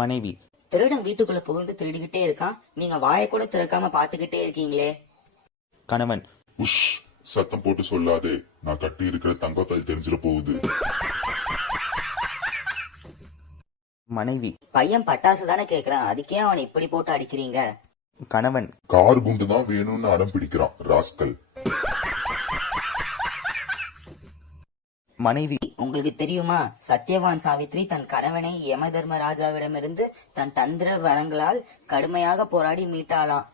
மனைவி. திருடன் வீட்டுக்குள்ள புகுந்து திருடிக்கிட்டே இருக்கான், நீங்க வாயை கூட திறக்காம பாத்துக்கிட்டே இருக்கீங்களே. கணவன். உஷ், சத்தம் போட்டு சொல்லாதே, நான் கட்டி இருக்கிற தங்கக்கல் தெரிஞ்சிட போகுது. மனைவி. பையன் பட்டாசு தானே கேக்குறான், அதுக்கே அவனை இப்படி போட்டு அடிக்கிறீங்க. கணவன். கார் குண்டு தான் வேணும்னு அடம் பிடிக்கிறான் ராஸ்கல். மனைவி. உங்களுக்கு தெரியுமா, சத்யவான் சாவித்ரி தன் கணவனை யம தர்மராஜாவிடமிருந்து தன் தந்திர வரங்களால் கடுமையாக போராடி மீட்டாளாம்.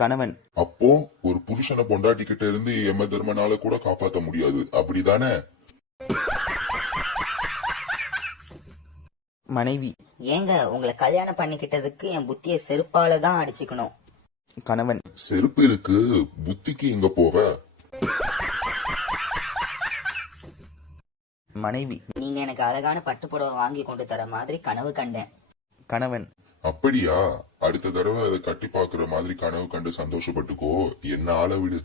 கணவன். அப்போ ஒரு புருஷனை பொண்டாட்டி கிட்ட இருந்து யம தர்மனால கூட காப்பாத்த முடியாது, அப்படிதானே? மனைவி. ஏங்க, உங்களை கல்யாணம் பண்ணிக்கிட்டதுக்கு என் புத்திய செருப்பால தான் அடிச்சுக்கணும். கணவன். செருப்பு இருக்கு, புத்திக்கு எங்க போக? மனைவி. நீங்க எனக்கு அழகான பட்டுப்புடவை வாங்கி கொண்டு தர மாதிரி கனவு கண்டேன். கணவன். அப்படியா? அடுத்த தடவை அதை கட்டி பாக்குற மாதிரி கனவு கண்டு சந்தோஷப்பட்டுக்கோ, என்ன ஆள விடு.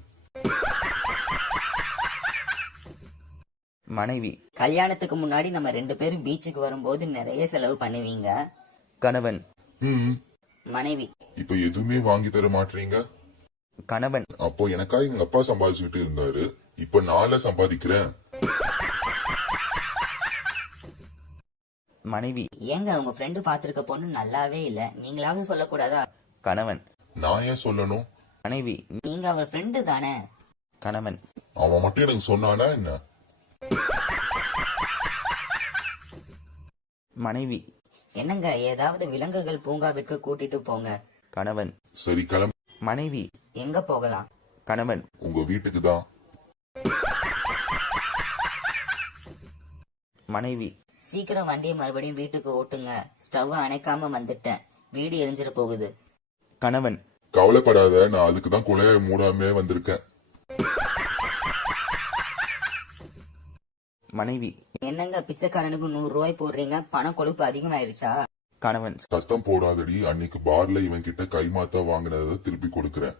மனைவி. கல்யாணத்துக்கு முன்னாடி நம்ம 2 பேரும் பீச்சுக்கு வரும்போது நிறைய செலவு பண்ணுவீங்க. கணவன். மனைவி. இப்ப எதுவுமே வாங்கி தர மாட்டீங்க. கணவன். அப்போ எனக்கா எங்க அப்பா சம்பாதிச்சுட்டு இருந்தாரு, இப்ப நாள சம்பாதிக்கிறேன். மனைவி. ஏங்க, உங்க ஃப்ரெண்டு பாத்திருக்க பொண்ணு நல்லாவே இல்ல, நீங்களாவது சொல்லக்கூடாதா? கணவன். நான் ஏன் சொல்லணும்? மனைவி. நீங்க அவர் ஃப்ரெண்டு தானே. கணவன். அவன் மட்டும் எனக்கு சொன்னானா என்ன? மனைவி. என்னங்க, ஏதாவது விலங்குகள் பூங்காவிற்கு கூட்டிட்டு போங்க. கணவன். சரி கிளம்பு. மனைவி. எங்க போகலாம்? கணவன். உங்க வீட்டுக்கு தான். மனைவி. சீக்கிரம் வண்டியை மறுபடியும் வீட்டுக்கு ஓட்டுங்க, ஸ்டவ் அணைக்காம வந்துட்டேன், வீடு எரிஞ்சிட போகுது. கணவன். கவலைப்படாத, நான் அதுக்கு தான் குலைய மூடாமே வந்திருக்கேன். மனைவி. என்னங்க, பிச்சைக்காரனுக்கு 100 ரூபாய் போடுறீங்க, பண கொழுப்பு அதிகமாயிருச்சா? கணவன். சத்தம் போடாதடி, அன்னைக்கு பார்ல இவன் கிட்ட கைமாத்தா வாங்கினதை திருப்பி கொடுக்கறேன்.